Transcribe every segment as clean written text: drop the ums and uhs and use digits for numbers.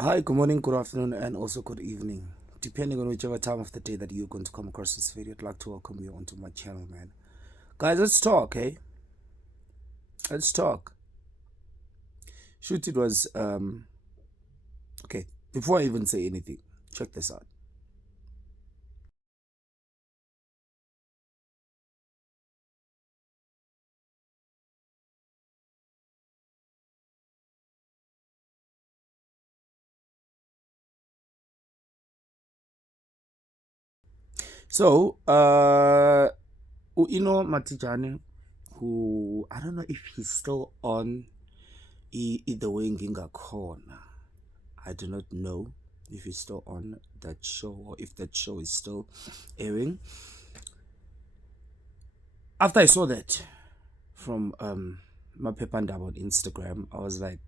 Hi, good morning, good afternoon, and also good evening. Depending on whichever time of the day that you're going to come across this video, I'd like to welcome you onto my channel, man. Guys, let's talk, eh? Let's talk. Shoot, it was, okay, before I even say anything, check this out. So, Uino Matijane, who, I don't know if he's still on either way, Nginga Corner. I do not know if he's still on that show or if that show is still airing. After I saw that from Mapepandaba on Instagram, I was like,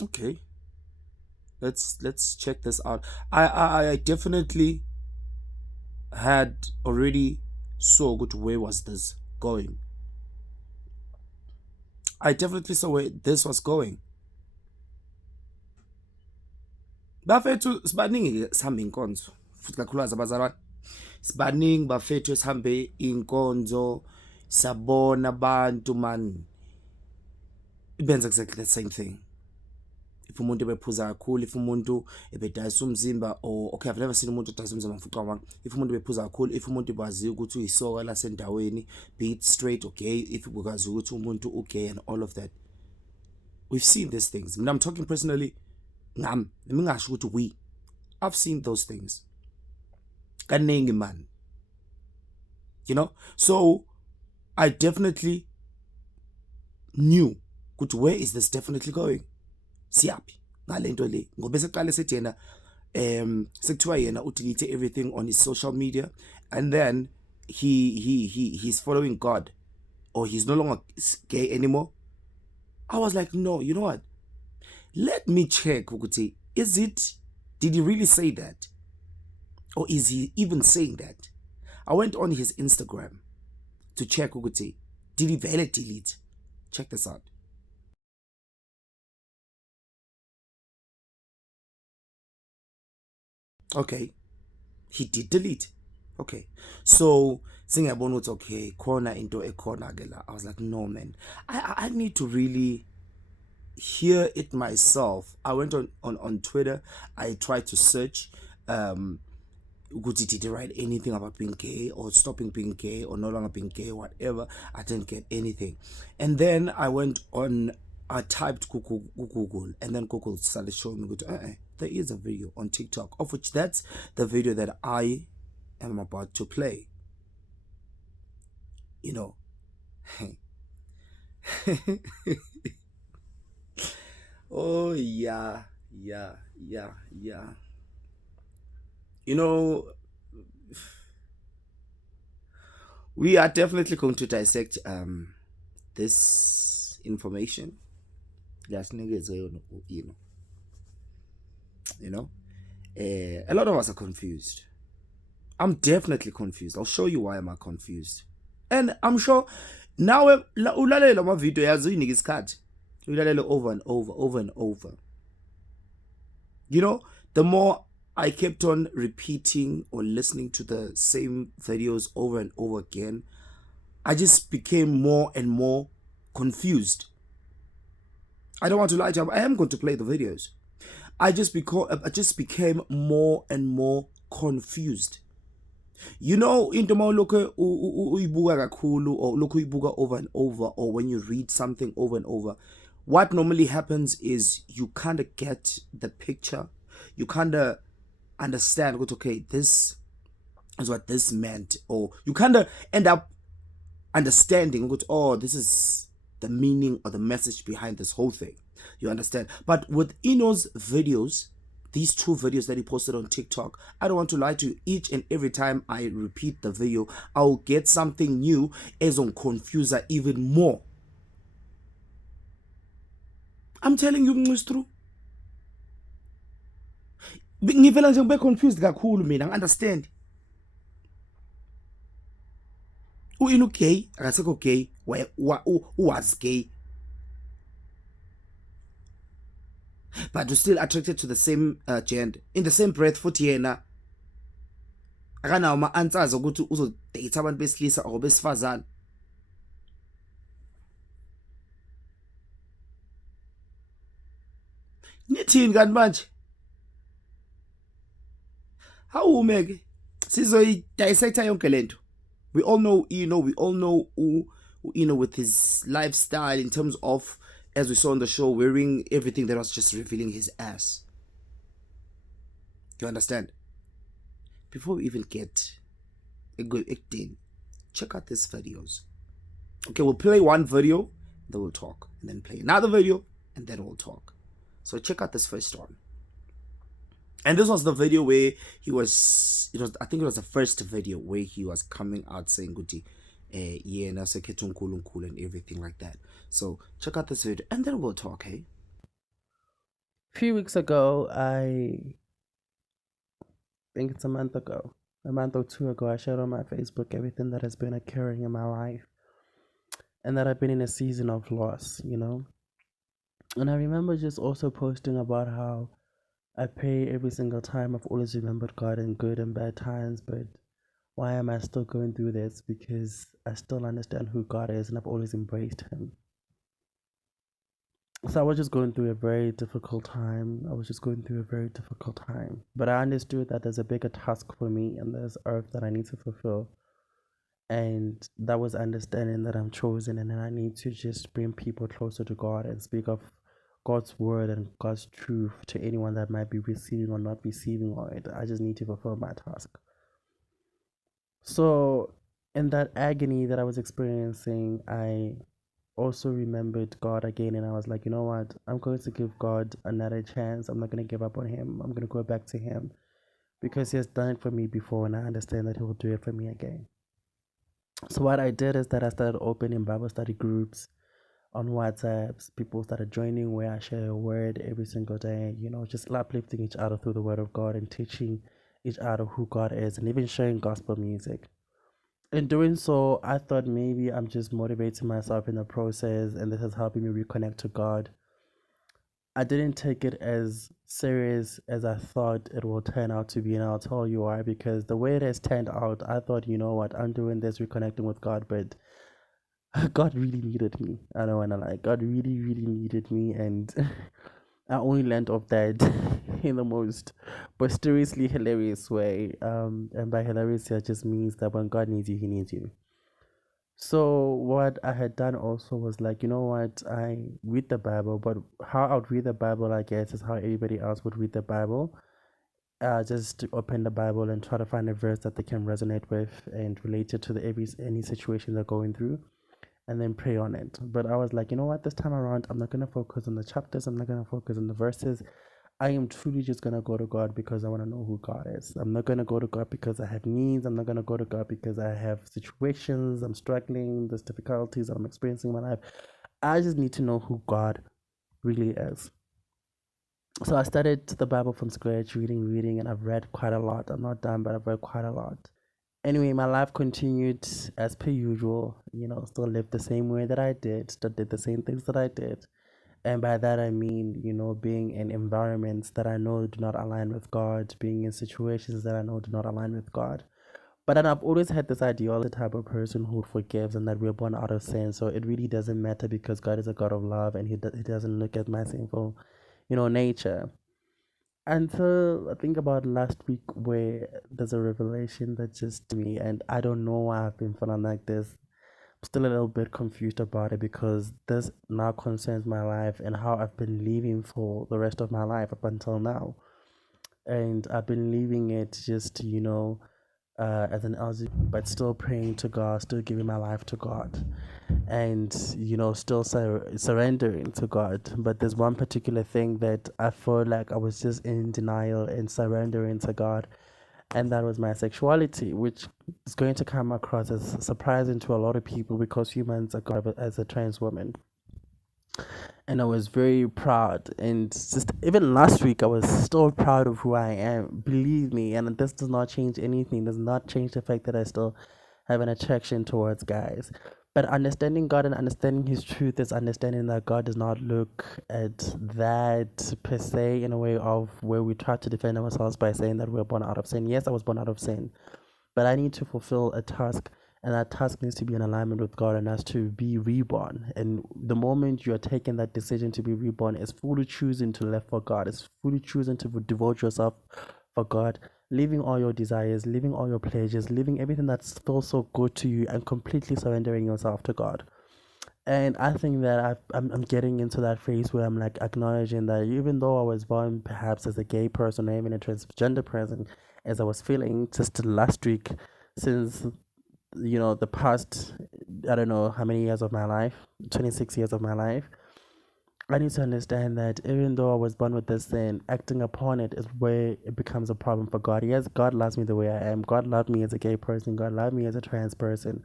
okay, let's check this out. I definitely had already saw good where was this going. I definitely saw where this was going. Bafethu sibaningi sihambe inkonzo futhi kakhulukazi abazalwane sibaningi bafethu esihambe inkonzo sabona abantu man benza exactly the same thing. If umuntu ebephuza kakhulu, if umuntu ebedayisa umzimba, or okay, I've never seen umuntu odayisa umzimba mfuqa wami. If umuntu ebephuza kakhulu, if umuntu bazi ukuthi uyisoka lasendaweni, be it straight or gay, if ukwazi ukuthi umuntu ugay and all of that. We've seen these things. I'm talking personally. I've seen those things. Kaningi man. You know? So I definitely knew where is this definitely going. Siyaphi ngalento le ngoba seqale sethi yena sekuthiwa yena udelete everything on his social media, and then he's following God, or he's no longer gay anymore. I was like, no, you know what, let me check ukuthi did he really say that, or is he even saying that? I went on his Instagram to check ukuthi did he vele delete. Check this out. Okay, he did delete. Okay, so singabona ukuthi okay khona into ekhona ke la. I was like, no man, I need to really hear it myself. I went on Twitter. I tried to search did he write anything about being gay or stopping being gay or no longer being gay, whatever. I didn't get anything. And then I went on, I typed Google, and then Google started showing me there is a video on TikTok, of which that's the video that I am about to play. You know. Oh yeah. You know, we are definitely going to dissect this information. You know, a lot of us are confused. I'm definitely confused. I'll show you why am I confused. And I'm sure now ulalela ama video yazi uyinika isikhathi. Ulalela over and over. You know, the more I kept on repeating or listening to the same videos over and over again, I just became more and more confused. I don't want to lie to you. I am going to play the videos. I just became more and more confused. You know, into my lokho uyibuka kakhulu, or lokho uyibuka over and over, or when you read something over and over, what normally happens is you kind of get the picture. You kind of understand what, okay, this is what this meant, or you kind of end up understanding what, oh, this is the meaning or the message behind this whole thing. You understand? But with Eno's videos, these two videos that he posted on TikTok, I don't want to lie to you, each and every time I repeat the video, I'll get something new as on confuser even more. I'm telling you, Mr. ngivela nje ngibe confused kakhulu mina, ngi-understand. Uyini gay, akasekho gay, was gay. but you're still attracted to the same gender. In the same breath futhi yena akanawo ama-answers ukuthi uzodate abantu besilisa or besifazane. Nithini kanti manje? Hawume ke sizoyidissecta yonke lento. We all know with his lifestyle in terms of, as we saw on the show, wearing everything that was just revealing his ass. You understand? Before we even get a good acting, check out these videos. Okay, we'll play one video, then we'll talk, and then play another video, and then we'll talk. So check out this first one. And this was the video where I think it was the first video where he was coming out saying Guti, yeah, and and everything like that. So check out this video and then we'll talk, hey? A few weeks ago, I think it's a month or two ago, I shared on my Facebook everything that has been occurring in my life and that I've been in a season of loss, you know? And I remember just also posting about how I pray every single time. I've always remembered God in good and bad times, but why am I still going through this? Because I still understand who God is and I've always embraced Him. So I was just going through a very difficult time. But I understood that there's a bigger task for me and there's earth that I need to fulfill. And that was understanding that I'm chosen and I need to just bring people closer to God and speak of God's word and God's truth to anyone that might be receiving or not receiving it. I just need to fulfill my task. So in that agony that I was experiencing, I also remembered God again, and I was like, you know what? I'm going to give God another chance. I'm not going to give up on Him. I'm going to go back to Him because He has done it for me before, and I understand that He will do it for me again. So what I did is that I started opening Bible study groups on WhatsApp. People started joining where I share a word every single day, you know, just uplifting each other through the word of God and teaching each other who God is and even sharing gospel music. In doing so, I thought maybe I'm just motivating myself in the process and this is helping me reconnect to God. I didn't take it as serious as I thought it will turn out to be, and I'll tell you why. Because the way it has turned out, I thought, you know what, I'm doing this, reconnecting with God, but God really needed me. I don't wanna lie. God really, really needed me, and I only learned of that in the most mysteriously hilarious way. And by hilarious, it just means that when God needs you, He needs you. So what I had done also was like, you know what, I read the Bible, but how I would read the Bible, I guess, is how everybody else would read the Bible. Just to open the Bible and try to find a verse that they can resonate with and relate it to any situation they're going through, and then pray on it. But I was like, you know what, this time around, I'm not going to focus on the chapters. I'm not going to focus on the verses. I am truly just going to go to God because I want to know who God is. I'm not going to go to God because I have needs. I'm not going to go to God because I have situations, I'm struggling, there's difficulties that I'm experiencing in my life. I just need to know who God really is. So I started the Bible from scratch, reading, and I've read quite a lot. I'm not done, but I've read quite a lot. Anyway, my life continued as per usual, you know, still lived the same way that I did, still did the same things that I did. And by that I mean, you know, being in environments that I know do not align with God, being in situations that I know do not align with God. But then I've always had this ideology, the type of person who forgives and that we're born out of sin. So it really doesn't matter because God is a God of love and He doesn't look at my sinful, you know, nature. Until I think about last week where there's a revelation that just to me, and I don't know why I've been feeling like this. Still a little bit confused about it because this now concerns my life and how I've been living for the rest of my life up until now. And I've been leaving it just, you know, as an LGBT, but still praying to God, still giving my life to God, and, you know, still surrendering to God. But there's one particular thing that I feel like I was just in denial and surrendering to God. And that was my sexuality, which is going to come across as surprising to a lot of people because humans are God as a trans woman. And I was very proud. And just even last week, I was still proud of who I am. Believe me. And this does not change anything. Does not change the fact that I still have an attraction towards guys. But understanding God and understanding His truth is understanding that God does not look at that per se in a way of where we try to defend ourselves by saying that we're born out of sin. Yes, I was born out of sin, but I need to fulfill a task, and that task needs to be in alignment with God, and that's to be reborn. And the moment you're taking that decision to be reborn, it's fully choosing to live for God. It's fully choosing to devote yourself for God, leaving all your desires, leaving all your pleasures, leaving everything that feels so good to you, and completely surrendering yourself to God. And I think that I'm getting into that phase where I'm like acknowledging that even though I was born perhaps as a gay person or even a transgender person, as I was feeling just last week, since the past, I don't know how many years of my life, 26 years of my life, I need to understand that even though I was born with this sin, acting upon it is where it becomes a problem for God. Yes, God loves me the way I am. God loved me as a gay person. God loved me as a trans person.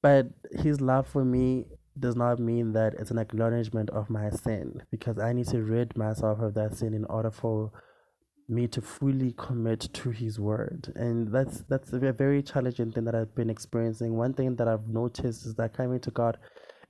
But His love for me does not mean that it's an acknowledgement of my sin, because I need to rid myself of that sin in order for me to fully commit to His word. And that's a very challenging thing that I've been experiencing. One thing that I've noticed is that coming to God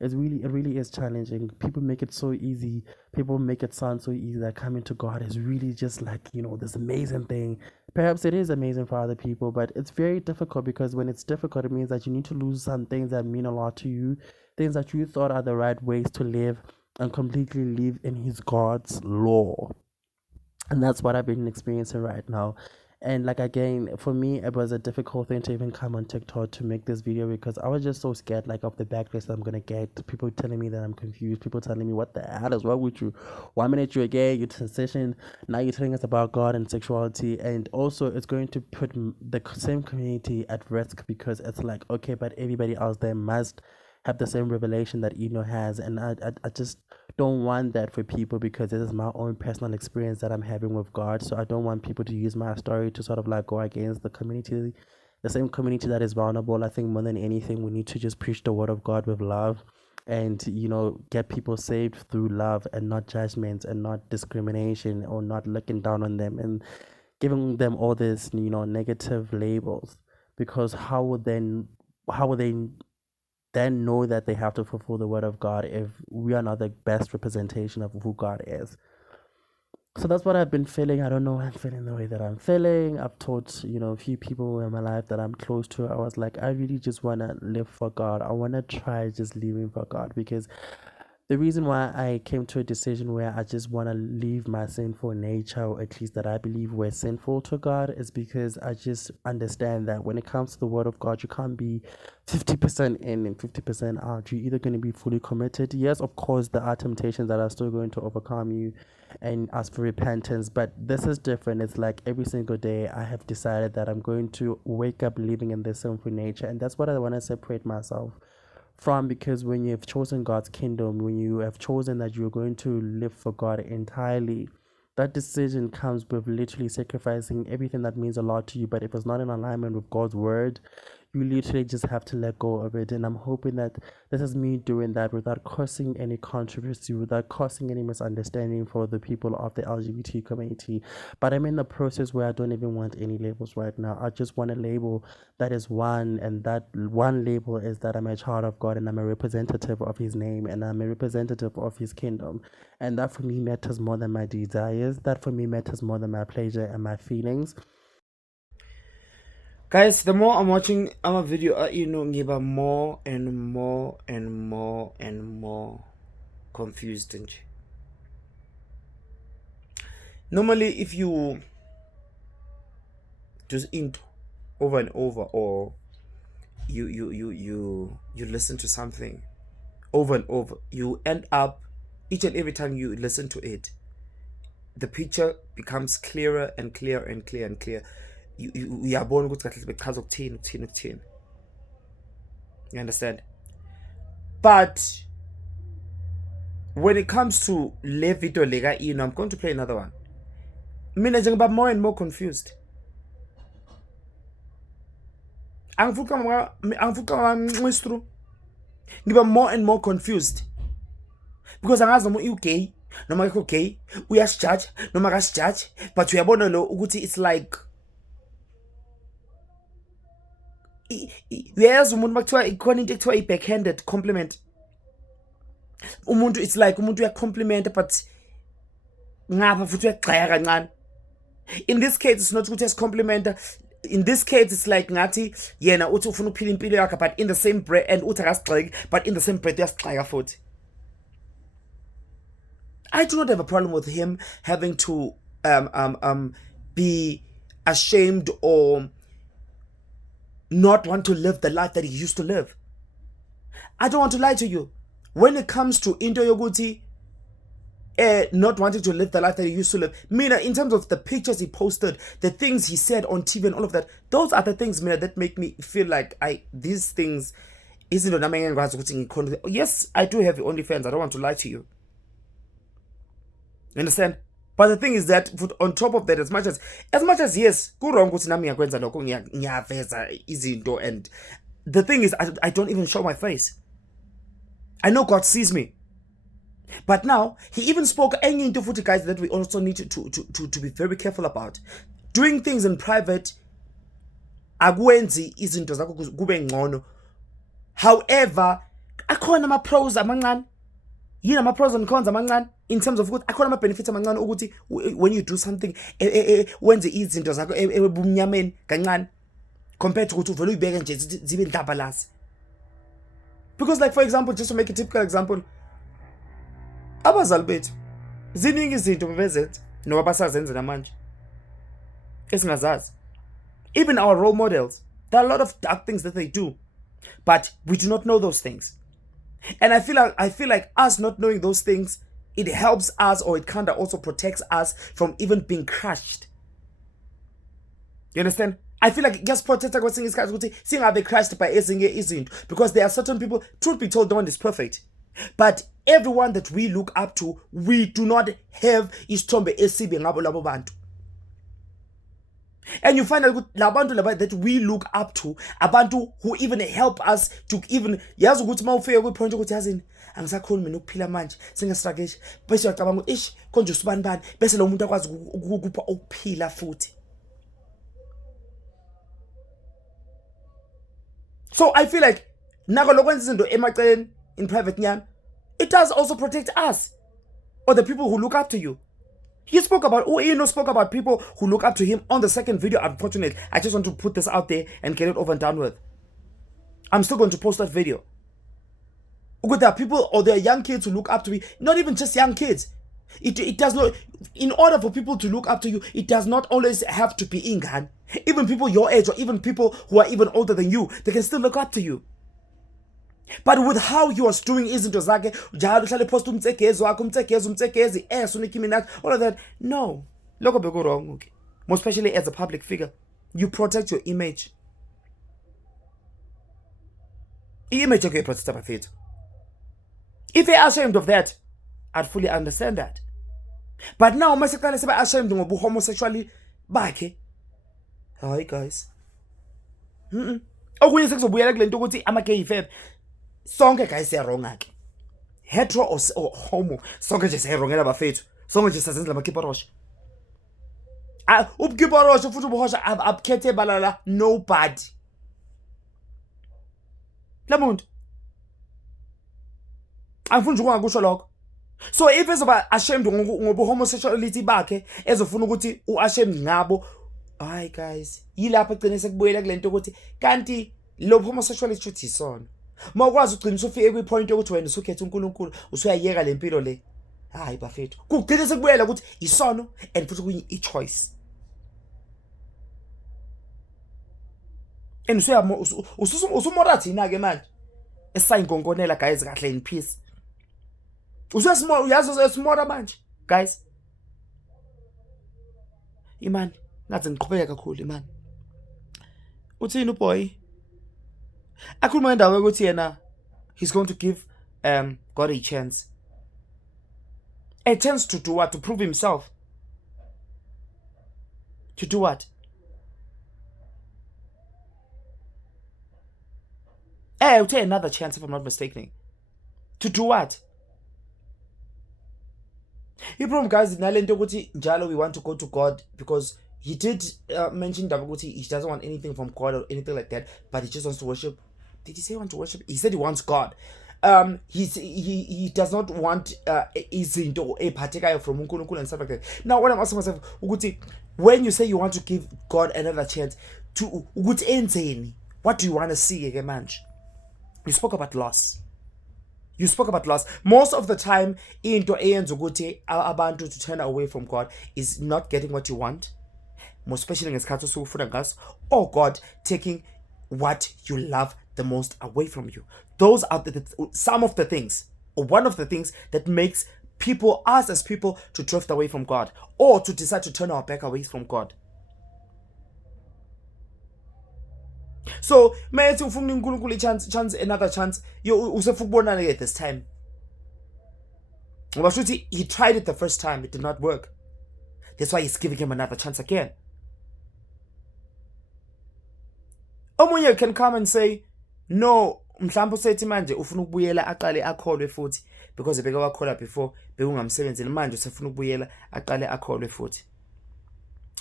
it really is challenging. People make it so easy. People make it sound so easy that coming to God is really just like, this amazing thing. Perhaps it is amazing for other people, but it's very difficult, because when it's difficult, it means that you need to lose some things that mean a lot to you, things that you thought are the right ways to live, and completely live in His God's law. And that's what I've been experiencing right now. And like, again, for me, it was a difficult thing to even come on TikTok to make this video, because I was just so scared, like, of the backlash that I'm gonna get. People telling me that I'm confused. People telling me, what the hell is wrong with you? 1 minute you're gay, you transition, now you're telling us about God and sexuality. And also, it's going to put the same community at risk, because it's like, okay, but everybody else there must have the same revelation that Eno has. And I just don't want that for people, because this is my own personal experience that I'm having with God. So I don't want people to use my story to sort of like go against the community, the same community that is vulnerable. I think more than anything, we need to just preach the word of God with love, and get people saved through love, and not judgment, and not discrimination, or not looking down on them and giving them all this negative labels. Because how would they then know that they have to fulfill the word of God if we are not the best representation of who God is? So that's what I've been feeling. I don't know why I'm feeling the way that I'm feeling. I've taught, a few people in my life that I'm close to. I was like, I really just want to live for God. I want to try just living for God, because the reason why I came to a decision where I just want to leave my sinful nature, or at least that I believe we're sinful to God, is because I just understand that when it comes to the word of God, you can't be 50% in and 50% out. You're either going to be fully committed. Yes, of course, there are temptations that are still going to overcome you and ask for repentance, but this is different. It's like every single day I have decided that I'm going to wake up living in this sinful nature, and that's what I want to separate myself from. Because when you have chosen God's kingdom, when you have chosen that you're going to live for God entirely, that decision comes with literally sacrificing everything that means a lot to you. But if it's not in alignment with God's word, you literally just have to let go of it. And I'm hoping that this is me doing that without causing any controversy, without causing any misunderstanding for the people of the LGBT community. But I'm in the process where I don't even want any labels right now. I just want a label that is one, and that one label is that I'm a child of God, and I'm a representative of His name, and I'm a representative of His kingdom. And that for me matters more than my desires. That for me matters more than my pleasure and my feelings. Guys, the more I'm watching our video, ngiba more and more and more and more confused. Normally, if you just into over and over, or you listen to something over and over, you end up, each and every time you listen to it, the picture becomes clearer and clearer and clearer and clearer. Uyabona ukuthi kahle bechaza ukuthini ukuthini ukuthini. You understand? But when it comes to le video lega I'm going to play another one. Mina nje ngiba more and more confused. Angifuka ngiba more and more confused, because angazi noma u-gay noma akho gay, uyasijudge noma akasijudge, but uyabona lo ukuthi it's like uyayazi umuntu makuthiwa ikhona into ekuthiwa i-backhanded compliment. Umuntu it's like umuntu uyacompliment but ngapha futhi uyagxaya kancane. In this case it's not ukuthi compliment. In this case it's like ngathi yena uthi ufuna ukuphila impilo yakhe but in the same breath and uthi akasigxeki but in the same breath uyasigxeka futhi. I do not have a problem with him having to be ashamed or not want to live the life that he used to live. I don't want to lie to you. When it comes to into yoguti, not wanting to live the life that he used to live, Mina, in terms of the pictures he posted, the things he said on TV and all of that, those are the things, Mina, that make me feel like these things isn't. Yes, I do have OnlyFans. I don't want to lie to you. You understand? But the thing is that on top of that, as much as yes, and the thing is I don't even show my face. I know God sees me. But now he even spoke into footy, guys, that we also need to be very careful about. Doing things in private. However, akhona ama pros amancane. Yini ama pros and cons amancane in terms of ukuthi akhona ama benefits amancane ukuthi when you do something wenze izinto zakho ebumnyameni kancane compared to ukuthi uvele uyibeke nje zibe ndabalazi. Because like for example, just to make a typical example, abazali bethu ziningi izinto bebezenza noba basazenza namanje esingazazi. Even our role models, there are a lot of dark things that they do, but we do not know those things. And I feel like us not knowing those things, it helps us, or it kind of also protects us from even being crushed. You understand? I feel like just protect us seeing how they crushed by izinto, because there are certain people, truth be told, no one is perfect. But everyone that we look up to, we do not have isithombe esibi ngabo labo bantu. And you find out that we look up to abantu who even help us to even yazi ukuthi mawufika kwipoint ukuthi yazini angisakhoni mina ukuphila manje sengastrategy bese uyacabanga ukuthi ish konje usibani bani bese lo muntu akwazi ukupha ukuphila futhi. So I feel like nako lokwenza izinto emaceleni in private nyana, it does also protect us or the people who look up to you. He spoke about, spoke about people who look up to him on the second video. Unfortunately, I just want to put this out there and get it over and done with. I'm still going to post that video. There are people or there are young kids who look up to me. Not even just young kids. It does not, in order for people to look up to you, it does not always have to be Ingan. Even people your age or even people who are even older than you, they can still look up to you. But with how he was doing izinto zakhe njalo uhlale post umtsekezi wakho umtsekezi uNicki Minaj, all of that, no, lokho beko wrong. Okay, more especially as a public figure, you protect your image. Image yakho protect abafethu. If they are ashamed of that, I'd fully understand that. But now masekale sebe ashamed ngobu homosexuality bakhe. Hi guys. Okunye sekuzobuyela kule nto ukuthi ama gay fab sonke guys siya wrong ake. Hetero or homo sonke nje siya wrongela bafethu. Sonke nje sazenzela amakiporosha. Ubukiporosha futhi ubuhosha abukhethe balala nobody. Lamuntu angifuni nje ukungakusho lokho. So if ezoba ashamed ngobu homosexuality bakhe ezofuna ukuthi uashamed ngabo, hi guys, yilapha egcine sekubuyela kule nto ukuthi kanti lo homosexuality uthi isona. Mawukwazi ugcina usufike kwipoint yokuthi wena usukhetha uNkulunkulu usuyayeka lempilo le. Hayi bafethu. Kugcina sekubuyela ukuthi isono and futhi kuyi i-choice. And usumorathi inake manje. Esayinkonkonela guys kahle in peace. Uyazi esimora manje guys. Imani ngathi ngiqhubeka kakhulu imani. Uthini uboy? Akhuluma ngendawo ukuthi yena he's going to give God a chance. A chance to do what? To prove himself. To do what? I'll take another chance if I'm not mistaken. To do what? The problem guys is nalento ukuthi njalo we want to go to God because he did mention Dabaguti, he doesn't want anything from God or anything like that, but he just wants to worship. Did he say he wants to worship? He said he wants God. He does not want izinto ephathekayo from uNkulunkulu and stuff like that. Now what I'm asking myself, ukuthi, when you say you want to give God another chance, to ukuthi enzeni, what do you want to see again, manje? You spoke about loss. You spoke about loss. Most of the time, into eyenza ukuthi abantu to turn away from God is not getting what you want, more especially ngesikhathi osufuna ngaso, or God taking what you love the most away from you. Those are some of the things, or one of the things that makes people, us as people, to drift away from God, or to decide to turn our back away from God. So mayethi ufuna uNkulunkulu chance another chance, usefuna ukubonana at this time. Ngoba shuthi he tried it the first time, it did not work. That's why he's giving him another chance again. Omunye can come and say, no, mhlawumbe usethi manje ufuna ukubuyela aqale akholwe futhi, because beke wakhola before bekungamsebenzeli, manje usefuna ukubuyela aqale akholwe futhi.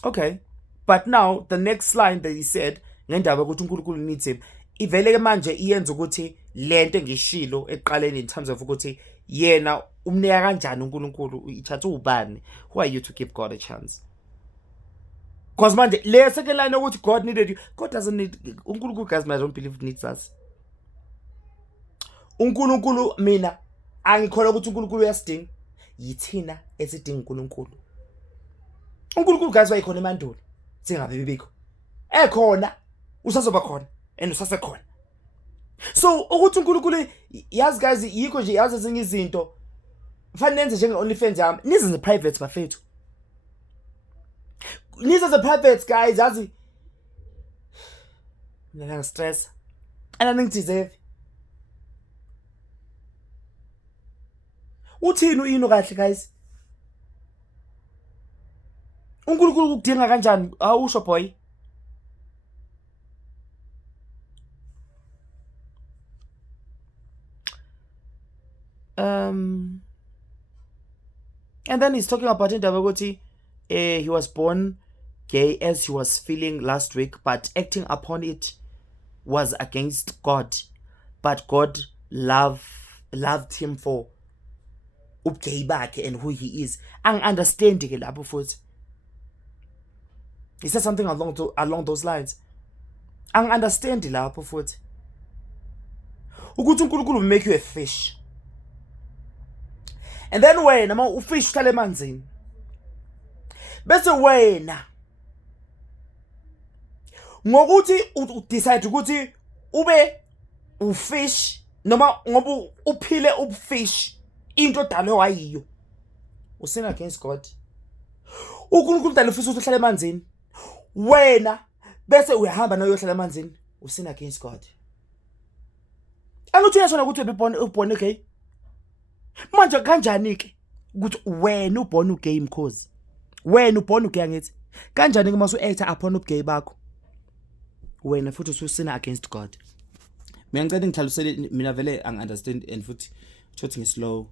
Okay, but now the next line that he said ngendaba ukuthi uNkulunkulu needs him, ivele ke manje iyenza ukuthi lento engishilo eqaleni in terms of ukuthi yena umnika kanjani uNkulunkulu, ichathi ubani, who are you to give God a chance? Because manje le second line ukuthi God needed you, God doesn't need uNkulunkulu, guys. I don't believe needs us. uNkulunkulu, mina angikholwa ukuthi uNkulunkulu uyasidinga, yithina esidinga uNkulunkulu. uNkulunkulu, guys, wayikhona emandulo singabe bibikho, ekhona usazoba khona and usasekhona. So ukuthi uNkulunkulu, yazi guys, yikho nje yazi ezinye izinto fanele nenze njenge OnlyFans yami, nizenze private bafethu, nizenze private guys, yazi mina stress and angideserve. Uthini uyino kahle guys? uNkulunkulu ukudinga kanjani? Awusho boy. And then he's talking about indaba ukuthi he was born gay as he was feeling last week, but acting upon it was against God, but God loved him for ubugay bakhe and who he is. Angi-understand ke lapho futhi. He said something along those lines. Angi-understand lapho futhi ukuthi uNkulunkulu will make you a fish, and then wena ma ufish uhlale emanzini, bese wena ngokuthi udecide ukuthi ube ufish, noma ngoba uphile ubufish, into odalwe wayiyo, usin against God. uNkulunkulu dale futhi uhlale emanzini, wena bese uyahamba nayo uyohlala emanzini, usin against God. Angithi uyashona ukuthi ubone okay, manje kanjani ke ukuthi wena ubone ugay mkhozi, wena ubone ugay ngithi kanjani ke masu actor upon ubugay bakho, wena futhi ususina against God. Mina ngicela ngihlalusele, mina vele angi-understand and futhi uthi ngislow,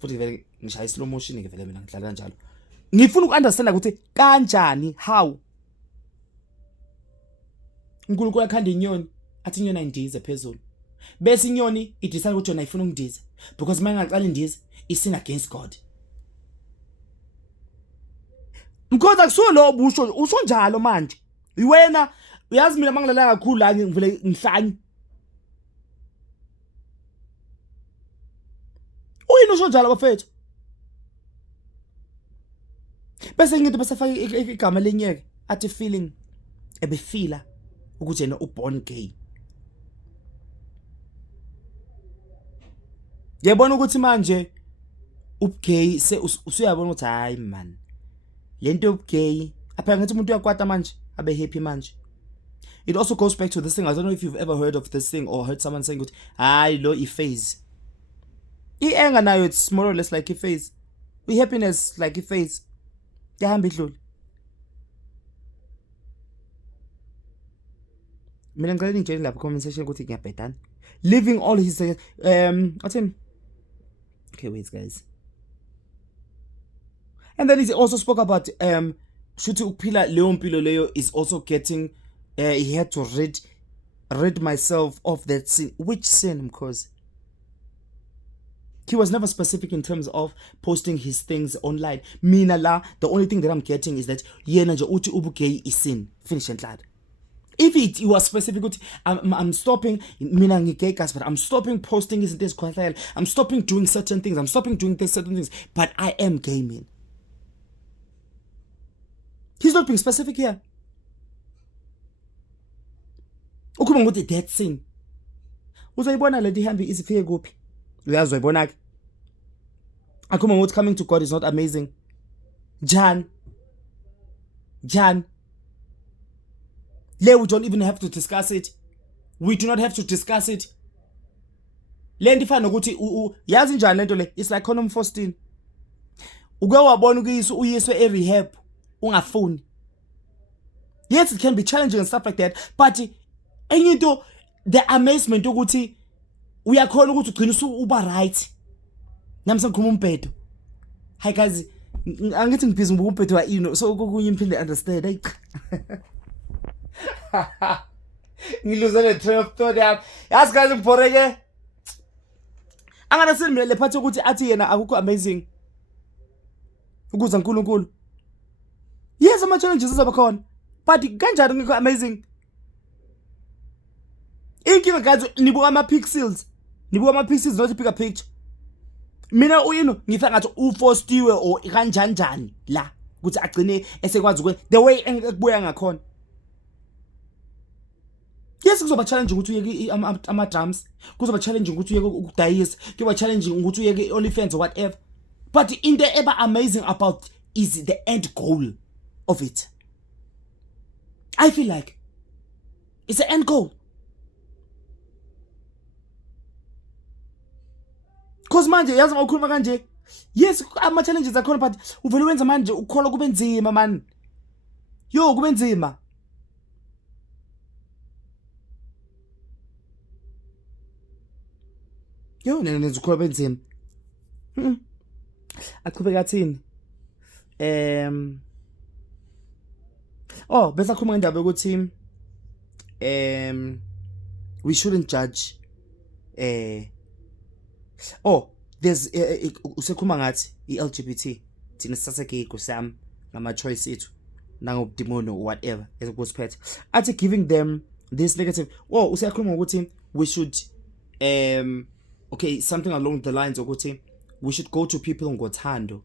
futhi vele ngishaya slow motion ke vele mina ngidlala kanjalo. Ngifuna uku-understand ukuthi kanjani, how uNkulunkulu akhanda inyoni athi inyoni ayindize phezulu, bese inyoni idecide ukuthi yona ifuna ukundiza, because manje ngaqala indiza isin against God. Because akusulo lo busho usho njalo manje. Wena uyazi mina mangilala kakhulu la ngivele ngihlanye. Uyini usho njalo bafethu? Bese ngithi basafaka igama lenyeke athi feeling, ebefila ukuthi yena uborn gay. Yabona ukuthi manje ubugay usuyabona ukuthi hayi man, lento ubugay apha ngathi umuntu uyakwata manje abe happy manje. It also goes back to this thing. I don't know if you've ever heard of this thing or heard someone saying ukuthi hayi lo iphase. I-anger nayo, it's more or less like iphase. I-happiness like iphase. Yahamba idlule. Mina ngicela ningitshele lapha comment section ukuthi ngiyabhedana. Living all his athini? Okay, wait guys. And then he also spoke about shuthi ukuphila leyo mpilo leyo is also getting he had to rid myself of that sin. Which sin? Because he was never specific in terms of posting his things online. Mina la, the only thing that I'm getting is that yena nje uthi ubugay is sin. Finish and lad. If it was specific, I'm stopping, mina ngigay guys, but I'm stopping posting izinto ezikhohlakele. I'm stopping doing certain things. I'm stopping doing certain things. But I am gaming. He's not being specific here. Ukuba ngokuthi that sin. Uzoyibona le ndihambi isifike kuphi? Uyazoyibona ke. Akuma ngokuthi coming to God is not amazing. Jan. Le, we don't even have to discuss it. We do not have to discuss it. Le ndifana ukuthi yazi njani lento le? It's like Condom 14. Uke wabona uyiswe e-rehab ungafuni. Yes, it can be challenging and stuff like that, but enye into, the amazement ukuthi uyakhona ukuthi ugcine uba right. Nami sengikhuluma umbhedo. Hi guys, angithi ngibhizi ngibuka umbhedo wa ino, so okunye imphinde understand. Hey. Ngiluze le train of thought yami. Yazi guys ngibhoreke. Anganasini mina le part ukuthi athi yena akukho amazing. Ukuza uNkulunkulu. Yes, ama challenges azaba khona. But kanjani ngikho amazing? Inkinga guys nibuka ama pixels. Nibuka ama pixels not pick a picture. Mina uyino ngitha ngathi ufostiwe or kanjani la ukuthi agcine esekwazi ukwenza the way engikubuya ngakhona. Yes, kuzoba challenging ukuthi uyeke ama drums, kuzoba challenging ukuthi uyeke ukudayisa, kuzoba challenging ukuthi uyeke OnlyFans or whatever. But in the ever amazing about is the end goal of it. I feel like it's the end goal. Cause manje yazi ngikukhuluma kanje. Yes, ama challenges akhona but uvele wenza manje ukukhola kube nzima man. Yo kube nzima. Yo nenze ukukhola kube nzima. Aqhubeka athini? Oh, bese akhuluma ngendaba yokuthi we shouldn't judge there's usekhuluma ngathi iLGBT thina sisaseke igosami ngama choice ethu nangobudimono or whatever ekusiphethe athi giving them this negative usekhuluma ukuthi we should okay, something along the lines ukuthi we should go to people ngothando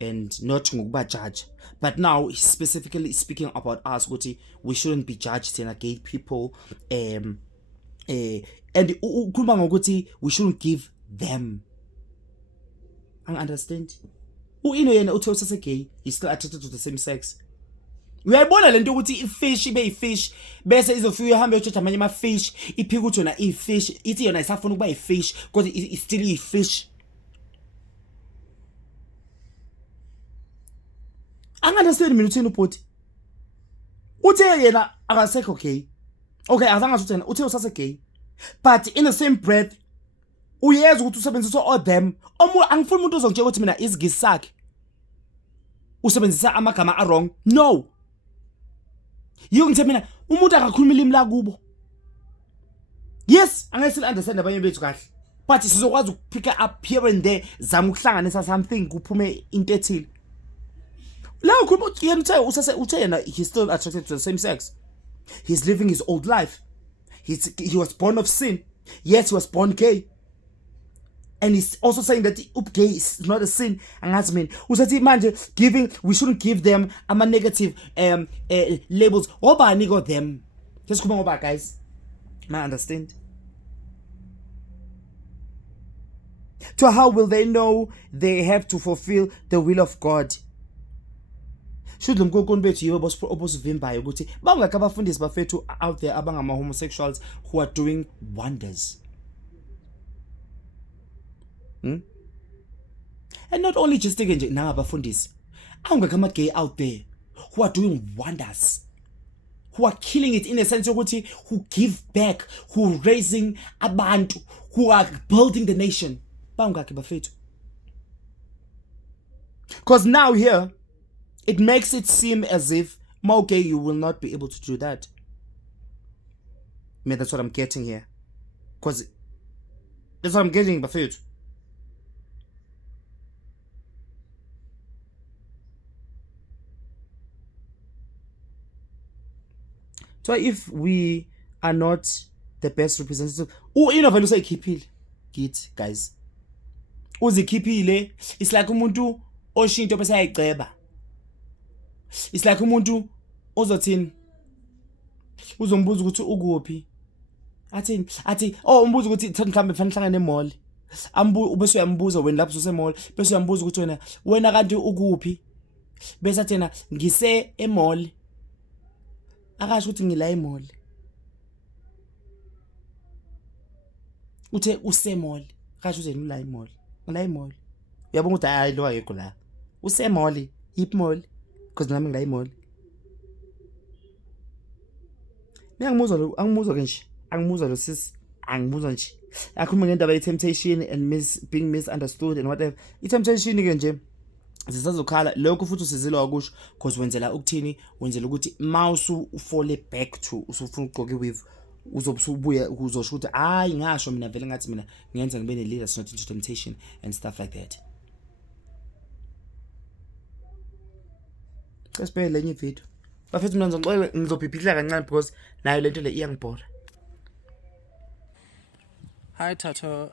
and not ngokuba judge. But now he's specifically speaking about us ukuthi we shouldn't be judged in gay people and ukhuluma ngokuthi we shouldn't give them. I understand. Uino yena uthe usase gay, he's still attracted to the same sex. Uyayibona lento ukuthi ifish ibe ifish bese izofika ihambe yotsha amanye ama fish iphika ukuthi yona ifish ithi yona isafuna ukuba ifish because it's still ifish. Anganasini mina uthini ubhoti. Uthe yena akasekho gay. Okay, azange athi yena uthe usase gay. But in the same breath uyeza ukuthi usebenzisa all them. Angifuni umuntu ozongitshela ukuthi mina isigisakhe. Usebenzisa amagama a wrong. No. Yiko ngithe mina umuntu akakhuluma ilimi la kubo. Yes, angeke sil understand abanye bethu kahle. But sizokwazi ukupick up here and there zama ukuhlanganisa something kuphume into ethile. La ukhuluma ukuthi yena uthe yena he's still attracted to the same sex. He's living his old life. He was born of sin. Yes, he was born gay. And he's also saying that gay is not a sin. Angazi mina usathi manje we shouldn't give them ama negative labels. Obani got them. Just come on back, guys. I understand. So how will they know they have to fulfill the will of God? Should lo mkokoni bethu yibo obosivimbayo ukuthi bangakho abafundisi bafethu out there abangama homosexuals who are doing wonders. And not only just nje nangabafundisi, awungakho ama gay out there who are doing wonders, who are killing it in a sense yokuthi who give back, who raising abantu, who are building the nation. Bangakho bafethu. Because now here It makes it seem as if okay, you will not be able to do that. I mean, that's what I'm getting here. Because that's what I'm getting, Bafethu. So if we are not the best representative, inovela usayikhiphile kithi guys, uzikhiphile. It's like umuntu oshinto bese ayiceba. It's like umuntu ozothini, uzombuza ukuthi ukuphi, athi umbuza ukuthi mhlambe fanele hlangane emall, bese uyambuza wena lapho usemall, bese uyambuza ukuthi wena kanti ukuphi, bese athena ngise emall, akasho ukuthi ngila emall, uthe usemall, akasho ukuthi ngila emall, ngila emall. Uyabona ukuthi hayi lo ayekho la, usemall, yip mall, because nami ngila emall. Angimuzwa ke nje, angimuzwa lo sis, angimuzwa nje. Akhuluma ngendaba ye-temptation and being misunderstood and whatever. I-temptation ke nje zisazokhala lokho futhi usizilwa kusho because wenzela ukuthini, wenzela ukuthi mawusu ufole back to usufuna ugqoka iweave, uzobuya uzosho ukuthi hayi ngasho mina vele ngathi mina ngenza ngibe ne-leader, not into temptation and stuff like that. Sesibheke lenye ivideo bafethu, mina ngizobhibhidla kancane because nayo lento le iyangibhora. Hi Tato,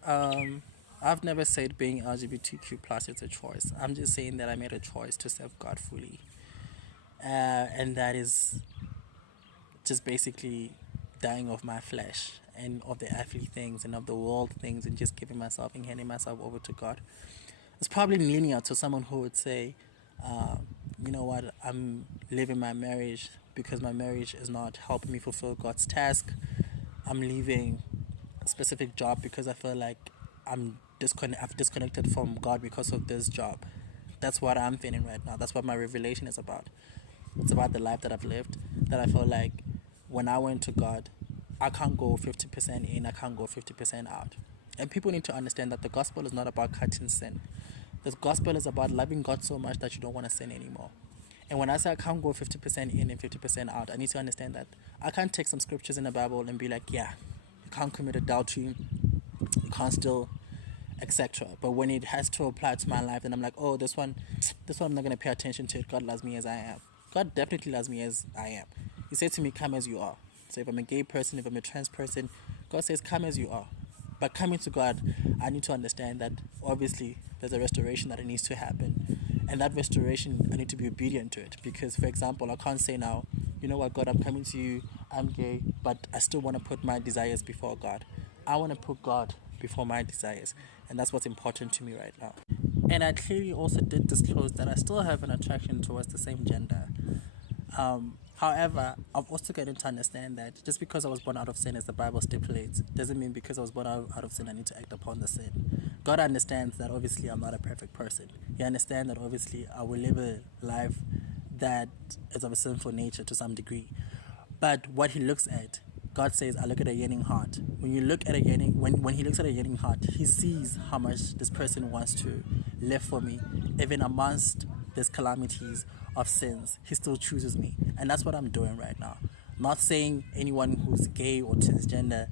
I've never said being LGBTQ plus is a choice. I'm just saying that I made a choice to serve God fully, and that is just basically dying of my flesh and of the earthly things and of the world things and just giving myself and handing myself over to God. It's probably linear to someone who would say, you know what, I'm living my marriage because my marriage is not helping me fulfill God's task. I'm leaving a specific job because I feel like I've disconnected from God because of this job. That's what I'm feeling right now. That's what my revelation is about. It's about the life that I've lived, that I feel like when I went to God, I can't go 50% in, I can't go 50% out. And people need to understand that the gospel is not about cutting sin. The gospel is about loving God so much that you don't want to sin anymore. And when I say I can't go 50% in and 50% out, I need to understand that I can't take some scriptures in the Bible and be like, yeah, you can't commit adultery, you can't steal, etc. But when it has to apply to my life, then I'm like, oh, this one I'm not going to pay attention to it. God loves me as I am. God definitely loves me as I am. He said to me, come as you are. So if I'm a gay person, if I'm a trans person, God says, come as you are. But coming to God, I need to understand that obviously there's a restoration that it needs to happen. And that restoration, I need to be obedient to it. Because, for example, I can't say now, you know what, God, I'm coming to you, I'm gay, but I still want to put my desires before God. I want to put God before my desires. And that's what's important to me right now. And I clearly also did disclose that I still have an attraction towards the same gender. However, I've also gotten to understand that just because I was born out of sin, as the Bible stipulates, doesn't mean because I was born out of sin, I need to act upon the sin. God understands that obviously I'm not a perfect person. He understands that obviously I will live a life that is of a sinful nature to some degree. But what he looks at, God says, I look at a yearning heart. When you look at a yearning, when he looks at a yearning heart, he sees how much this person wants to live for me, even amongst these calamities of sins. He still chooses me, and that's what I'm doing right now. Not saying anyone who's gay or transgender,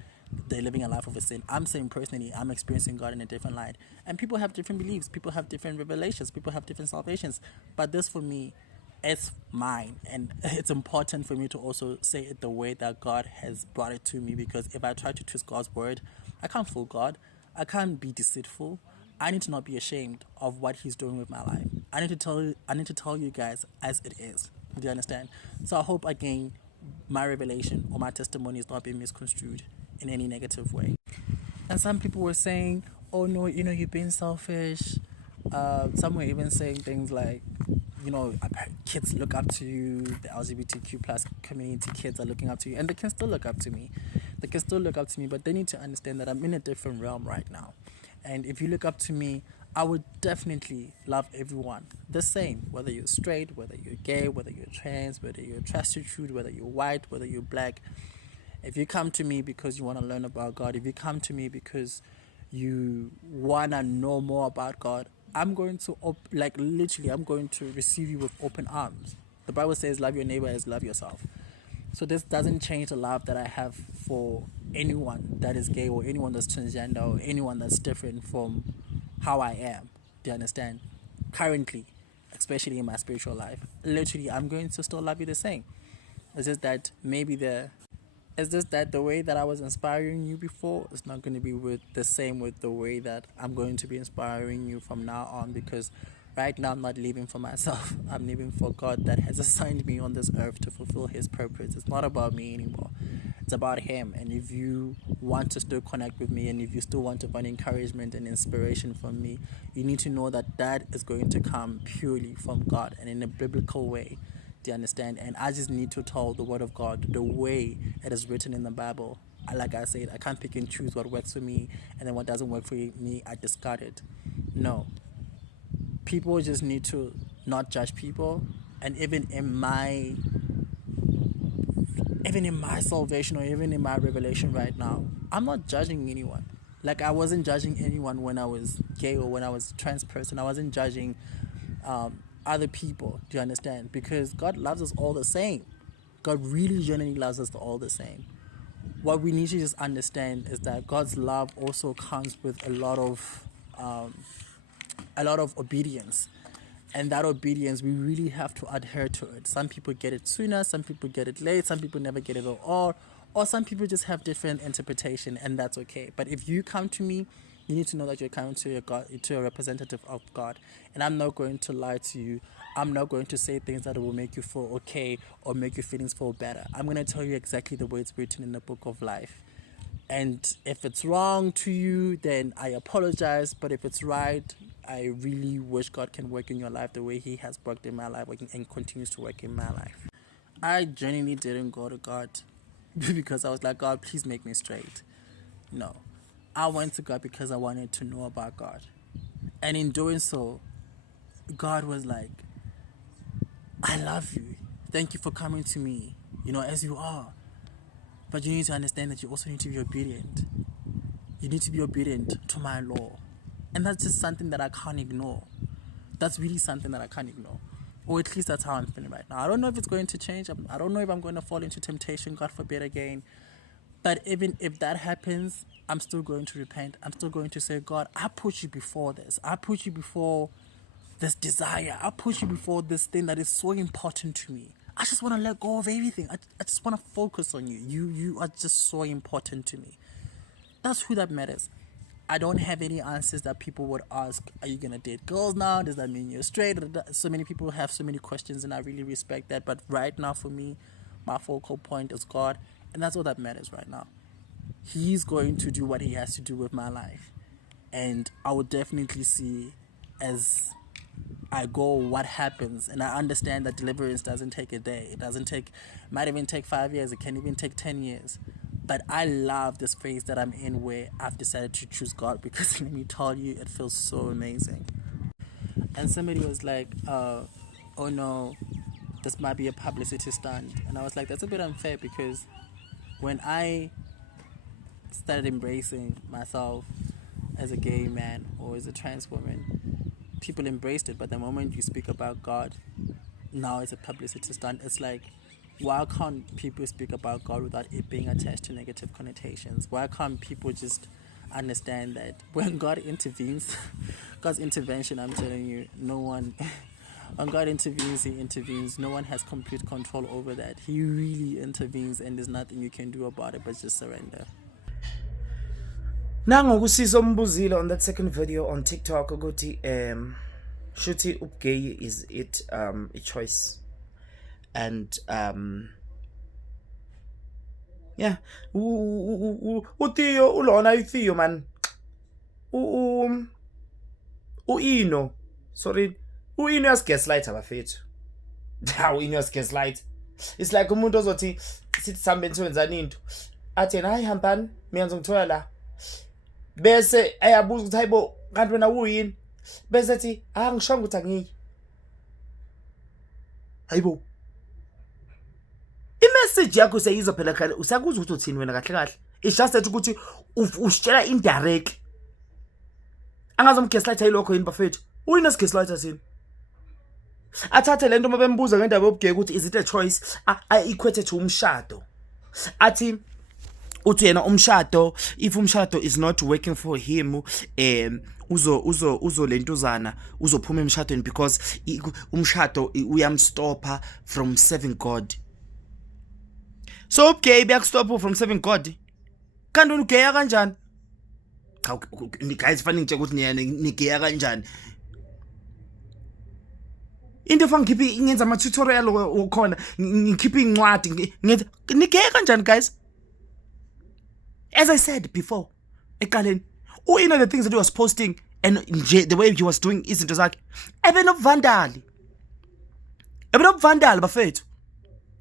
they're living a life of a sin. I'm saying personally, I'm experiencing God in a different light, and people have different beliefs, people have different revelations, people have different salvations. But this for me, it's mine, and it's important for me to also say it the way that God has brought it to me, because if I try to twist God's word, I can't fool God. I can't be deceitful. I need to not be ashamed of what he's doing with my life. I need to tell you guys as it is. Do you understand? So I hope again my revelation or my testimony is not being misconstrued in any negative way. And some people were saying, oh no, you're being selfish. Some were even saying things like, kids look up to you, the LGBTQ plus community kids are looking up to you, and they can still look up to me. But they need to understand that I'm in a different realm right now. And if you look up to me, I would definitely love everyone the same, whether you're straight, whether you're gay, whether you're trans, whether you're prostitute, whether you're white, whether you're black. If you come to me because you want to learn about God, if you come to me because you want to know more about God, I'm going to literally, I'm going to receive you with open arms. The Bible says, "Love your neighbor as love yourself." So this doesn't change the love that I have for anyone that is gay or anyone that's transgender or anyone that's different from how I am. Do you understand? Currently, especially in my spiritual life, literally, I'm going to still love you the same. It's just that the way that I was inspiring you before is not going to be the same with the way that I'm going to be inspiring you from now on, because right now I'm not living for myself. I'm living for God that has assigned me on this earth to fulfill His purpose. It's not about me anymore. It's about Him. And if you want to still connect with me, and if you still want to find encouragement and inspiration from me, you need to know that is going to come purely from God and in a biblical way. Do you understand? And I just need to tell the Word of God the way it is written in the Bible. Like I said, I can't pick and choose what works for me, and then what doesn't work for me, I discard it. No. People just need to not judge people. And even in my salvation, or even in my revelation right now, I'm not judging anyone. Like, I wasn't judging anyone when I was gay or when I was a trans person. I wasn't judging other people. Do you understand? Because God loves us all the same. God really genuinely loves us all the same. What we need to just understand is that God's love also comes with a lot of obedience. And that obedience, we really have to adhere to it. Some people get it sooner, some people get it late, some people never get it at all, or some people just have different interpretation, and that's okay. But if you come to me, you need to know that you're coming to a representative of God. And I'm not going to lie to you. I'm not going to say things that will make you feel okay or make your feelings feel better. I'm going to tell you exactly the way it's written in the book of life. And if it's wrong to you, then I apologize. But if it's right, I really wish God can work in your life the way He has worked in my life and continues to work in my life. I genuinely didn't go to God because I was like, God, please make me straight. No. I went to God because I wanted to know about God. And in doing so, God was like, I love you. Thank you for coming to me, as you are. But you need to understand that you also need to be obedient. You need to be obedient to my law. And that's just something that I can't ignore. That's really something that I can't ignore. Or at least that's how I'm feeling right now. I don't know if it's going to change. I don't know if I'm going to fall into temptation, God forbid, again. But even if that happens, I'm still going to repent. I'm still going to say, God, I put you before this. I put you before this desire. I put you before this thing that is so important to me. I just want to let go of everything. I just want to focus on you. You are just so important to me. That's who that matters. I don't have any answers that people would ask. Are you going to date girls now? Does that mean you're straight? So many people have so many questions, and I really respect that. But right now, for me, my focal point is God. And that's all that matters right now. He's going to do what He has to do with my life. And I will definitely see as I go what happens. And I understand that deliverance doesn't take a day. Might even take 5 years. It can even take 10 years. But I love this phase that I'm in where I've decided to choose God, because let me tell you, it feels so amazing. And somebody was like, oh no, this might be a publicity stunt. And I was like, that's a bit unfair, because when I started embracing myself as a gay man or as a trans woman, people embraced it. But the moment you speak about God, now it's a publicity stunt. It's like, why can't people speak about God without it being attached to negative connotations? Why can't people just understand that when God intervenes, God's intervention, I'm telling you, when God intervenes, He intervenes. No one has complete control over that. He really intervenes, and there's nothing you can do about it but just surrender. Nangokusisa umbuzile on that second video on TikTok ukuthi shuthi ubugay is it a choice. And yeah, uTheo ulona iTheo man, uIno, sorry, uIno yasigaslight abafethu. uIno yasigaslight. It's like umuntu ozothi sithi sambe nizowenzani into athi hayi hambani mina ngizongithola la, bese ayabuza ukuthi hayibo kanti wena uyini, bese ethi ngishonga ukuthi angiyi. Hayibo, imessage yakho seyizwa phela khale, usakuzwa ukuthi uthini wena kahle kahle. It's just that ukuthi usitshela indirectly. Angazomgaslight ayilokho yini bafethu. Uyinesikhislwayitha thini? Athathe lento mabembuza ngendaba yobugay ukuthi is it a choice? Equate to umshado. Athi uthi yena umshado, if umshado is not working for him, uzo lentuzana uzophuma emshadweni because umshado uyamstopha from serving God. So ubugay buyakustopha from serving God. Kanti ugeya kanjani? Cha guys fanele ngitshela ukuthi nigeya kanjani. Into fangikhiphi ngenza ama tutorial okhona, ngikhiphi incwadi, nigeya kanjani guys? As I said before, ekaleni, you know the things that he was posting and the way he was doing izinto zakhe, ebenobuvandali bafethu.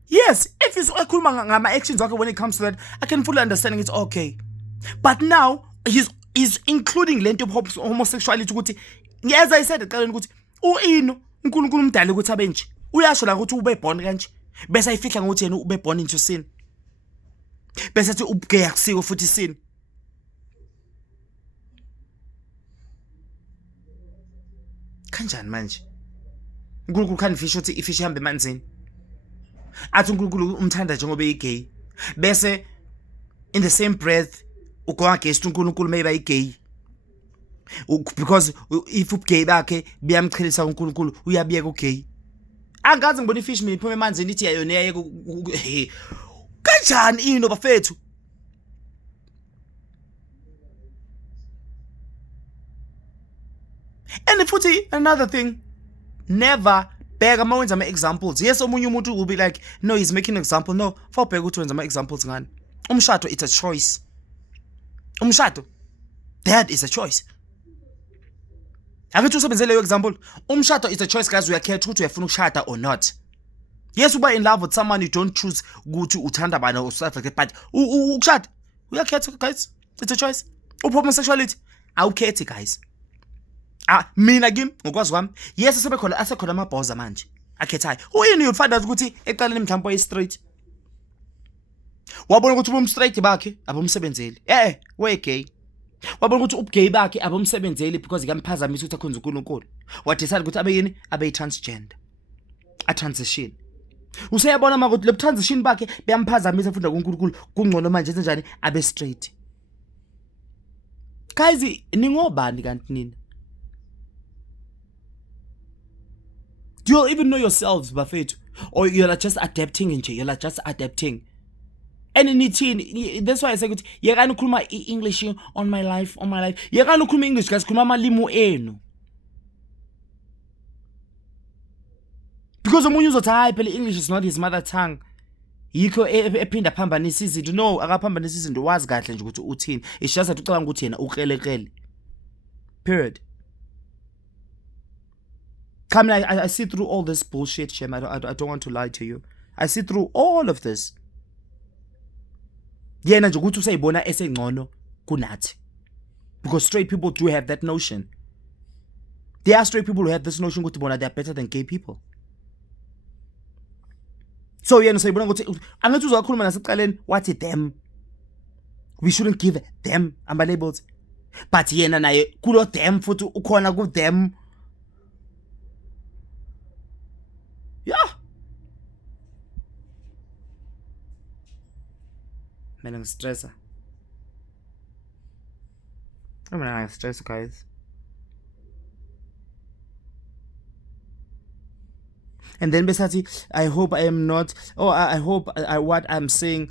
Yes, if he's ekhuluma ngama actions wakhe when it comes to that, I can fully understand it's okay. But now he's including lento of homosexuality ukuthi, as I said ekaleni ukuthi uIno uNkulunkulu umdali ukuthi abe nje, uyasho la ukuthi ube born kanje, bese ayifihla ngokuthi yena ube born into sin. Bese athi ubugay akusiko futhi sin. Kanjani manje? uNkulunkulu kanifisha ukuthi ifish ihambe emanzini. Athi uNkulunkulu umthanda njengoba eyigay. Bese in the same breath ugo against uNkulunkulu maybe ayigay. Because if ubugay bakhe biyamchelisa uNkulunkulu uyabiyeka ugay. Angazi ngibona ifish mina iphuma emanzini ithi yayona yayeke kanjani ino bafethu? And futhi another thing, never beg ama wenza ama examples. Yes, omunye umuntu will be like, no, he's making an example. No, for beg ukuthi wenza ama examples ngani. Umshado it's a choice. Umshado, that is a choice. Angithi usebenzele leyo example. Umshado is a choice guys, uyakhetha ukuthi uyafuna ukushada or not. Yes, uba in love with someone you don't choose ukuthi uthanda bani or stuff like that, but ukushada uyakhetha guys, it's a choice. Homosexuality awukhethi guys. Mina kimi ngokwazi kwami, yes asekhona amabhoza manje akhethayo. Uyini you find out ukuthi eqaleni mhlawumbe oyi straight, wabona ukuthi ubumstraight bakhe abomsebenzeli, we gay. Wabona ukuthi ubugay bakhe abomsebenzeli because ikamphazamisa ukuthi akhonza uNkulunkulu. Wadecide ukuthi abe yini, abe transgender, a transition. Useyabona manje ukuthi le transition bakhe beyamphazamisa futhi uNkulunkulu, kungcono manje enjani abe straight. Guys, ningobani kanti nina? Do you even know yourselves bafethu, or you're just adapting nje, you're just adapting? And nithini, that's why I say ukuthi yekani ukukhuluma English on my life. Yekani ukukhuluma English guys, khuluma amalimu enu. Because omunye uzothi hayi phela English is not his mother tongue. Yikho ephinda phambanisa izinto. No, akaphambanisa izinto, wazi kahle nje ukuthi uthini. It's just that ucabanga ukuthi yena ukrelekele. Period. Come on, I see through all this bullshit, Shem. I don't want to lie to you. I see through all of this. Yena nje ukuthi usayibona esengcono kunathi. Because straight people do have that notion. There are straight people who have this notion ukuthi bona they are better than gay people. So yena sayibona ukuthi angathi uzakhuluma nasekuqaleni wathi them. We shouldn't give them ama labels. But yena naye kulo them futhi ukhona ku them. Yeah. Mina ngistressa. I'm not stressed, guys. And then basically, I hope I am not, I hope what I'm saying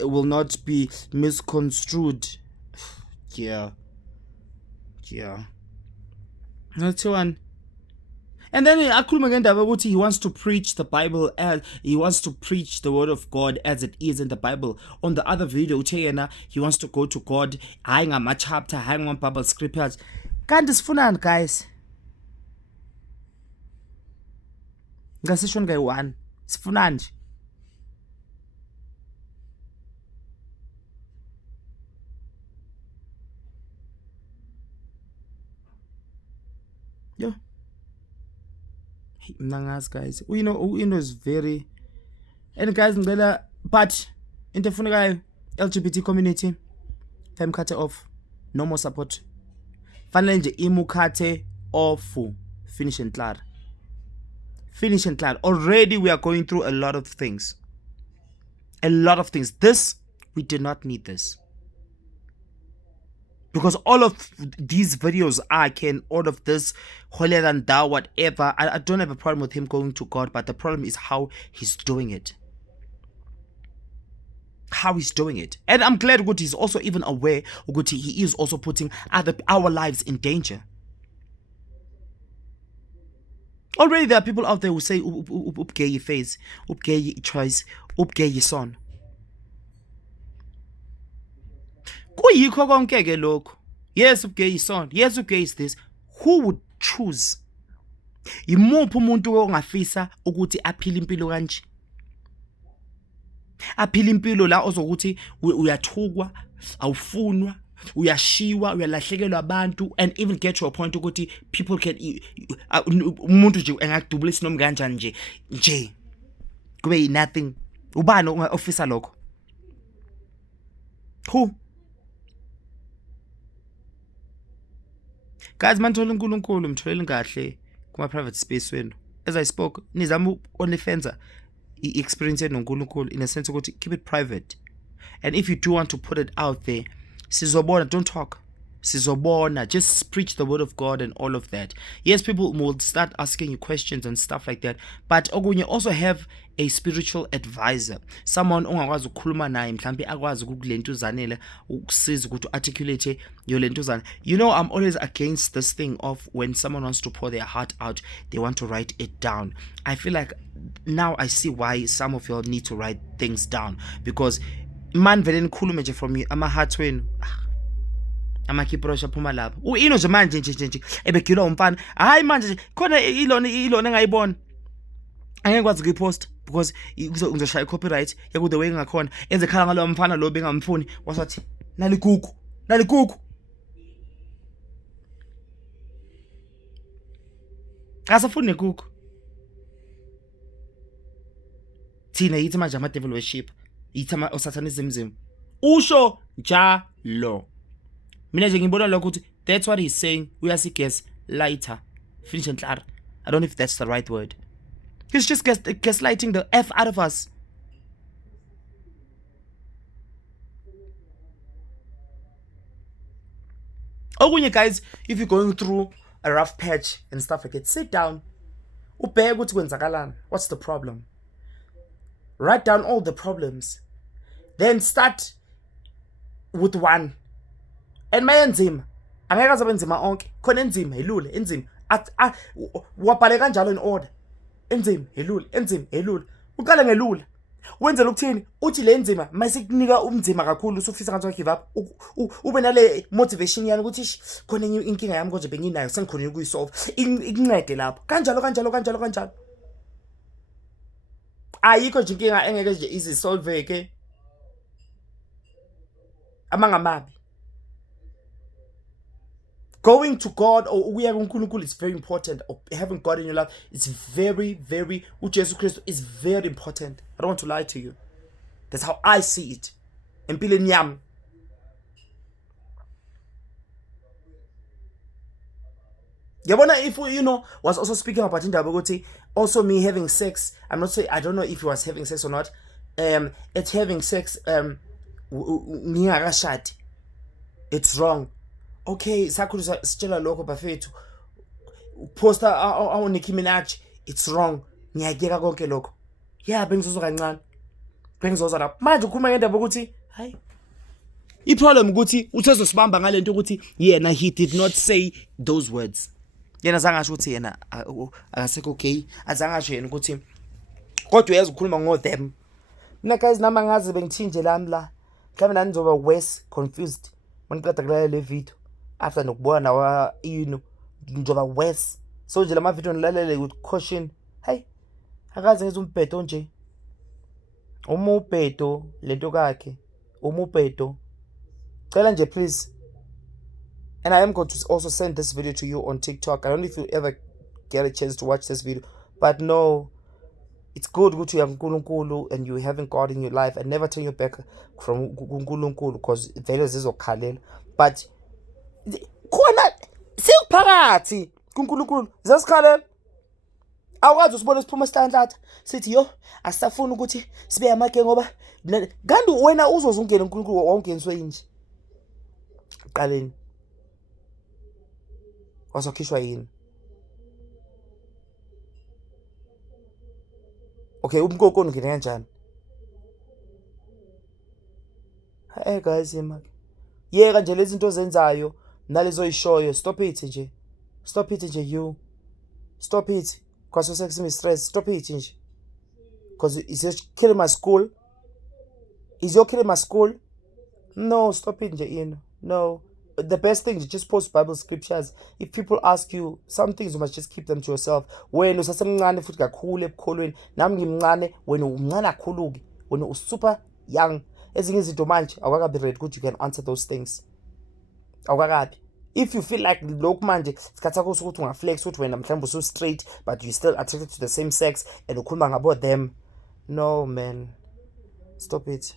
will not be misconstrued. Yeah. That's one. And then akhuluma ngendaba ukuthi he wants to preach the Bible as he wants to preach the word of God as it is in the Bible. On the other video uthe yena he wants to go to God, hayi ngama chapter, hayi ngama Bible scriptures. Kanti sifunani guys? Ngasisho nge 1. Sifunani nje? Yo. Mnangazi guys, you know is very, and guys ngicela, but into efunekayo LGBT community, fem cut off, no more support. Fanele nje imukhathe awful. Finish and clear. Finish and clear. Already we are going through a lot of things. A lot of things. This, we did not need this. Because all of these videos all of this, holier than thou, whatever, I don't have a problem with him going to God, but the problem is how he's doing it. How he's doing it. And I'm glad that he's also even aware that he is also putting our lives in danger. Already there are people out there who say, "Upgay your face, upgay your choice, upgay your son." Kuyikho konke ke lokho. Yes, upgay your son. Yes, upgay is this. Who would choose? Yimuphi umuntu ongafisa ukuthi aphile impilo kanje? Aphile impilo la ozokuthi uyathukwa, awufunwa, uyashiwa, uyalahlekelwa abantu, and even get to a point ukuthi people can umuntu nje engakudubula isinomi kanjani nje kube nothing. Ubani ofisa lokho? Who? Guys, manthola uNkulunkulu mtholele kahle kuma private space wenu. As I spoke, nizama onlyfenza experience noNkulunkulu in a sense ukuthi keep it private. And if you do want to put it out there, sizobona, don't talk. Sizobona, just preach the word of God and all of that. Yes, people will start asking you questions and stuff like that, but when you also have a spiritual advisor, someone ongakwazi ukukhuluma naye mhlambe akwazi ukulentuzanela ukusiza ukuthi articulate yolentuzana. You know, I'm always against this thing of when someone wants to pour their heart out, they want to write it down. I feel like now I see why some of y'all need to write things down, because man vele nikhulume nje from ama heart wenu amakiprosha phuma lapha ino nje manje nje ebegilwa umfana, hayi manje khona ilona engayibona angeke kwazi ukuyipost because uzoshaya copyright yaku the way ngakhona enze khala ngalo mfana lo bengamfuni wasathi nalikuku asafuni nekuku thina yithi manje ama devil worship yithi ama satanism usho njalo. Mina nje ngibona lokho ukuthi that's what he's saying. Uyasigas lighter. Finish and clear. I don't know if that's the right word. He's just gaslighting the F out of us. Okunye guys, if you're going through a rough patch and stuff like that, sit down. Ubheke ukuthi kwenzakalani. What's the problem? Write down all the problems. Then start with one. And my enzima angeke azabe enzima onke khona enzima elule enzima wabhale kanjalo in order enzima elule uqale ngelula wenzela ukuthini uthi le enzima masikunika umzima kakhulu usufisa ngathi give up ube nale motivation yani ukuthi khona inkinga yami konje benginayo sengikhona ukuyisolve ikuncede lapho kanjalo ayikho nje inkinga engeke nje easy solve ke amangamabi. Going to God or uya kuNkulunkulu is very important. Or having God in your life is very, very. uJesu Kristu is very important. I don't want to lie to you. That's how I see it. Empilweni yami. Yabona, if you know, was also speaking about indaba ukuthi also me having sex. I'm not saying, I don't know if he was having sex or not. It's having sex. Ngingakashadi. It's wrong. Okay, sakhulu sitshela lokho bafethu. Poster on Nicki Minaj, it's wrong. Ngiyakeka konke lokho. Yeah, bengizozwa kancane. Bengizozwa lapho. Manje ukhuluma ngendaba ukuthi, hayi. Iproblem ukuthi uthezosibamba ngalento ukuthi yena he did not say those words. Yena zangasho ukuthi yena akasekho okay. Azangasho yena ukuthi kodwa uyazi ukukhuluma ngo them. Mina guys nami ngazi bengithinje lami la. Mhlawumbe nani ngizoba worse confused. Maniqeda kulalela le video. After nokubona nawa njoba worse so nje lama video nilalele with caution. Hey, akaze ngizumbhedo nje umubhedo lento kakhe umubhedo cela nje please. And I am going to also send this video to you on TikTok. I don't know if you ever get a chance to watch this video, but no, it's good ukuthi uya kuNkulunkulu and you having God in your life and never turn your back from kuNkulunkulu because vele zizokhalela. But khona sikuphakathi kuNkulunkulu zasikhalela awukwazi usibona siphuma esihlanhlatha sithi yo asisafuni ukuthi sibe amake ngoba kanti wena uzoze ungene uNkulunkulu wawungeniswe yini uqaleni wasokhishwa yini okay umkoko ungene kanjani hey guys yemake yeka nje lezi zinto ozenzayo nalezo yishoyo stop it nje you stop it because sex me stress stop it nje because it's killing my school is you killing my school no stop it nje no the best thing is just post Bible scriptures if people ask you some things you must just keep them to yourself wena usasemncane futhi kakhulu ebukholweni nami ngimncane wena umncane kakhulu ke wena usuper young ezinye izinto manje awukakabi ready ukuthi you can answer those things awukakabi if you feel like lokhu manje isikhathi sakho sokuthi ungaflex ukuthi wena mhlawumbe usu straight but you still attracted to the same sex and ukhuluma ngabo them no man stop it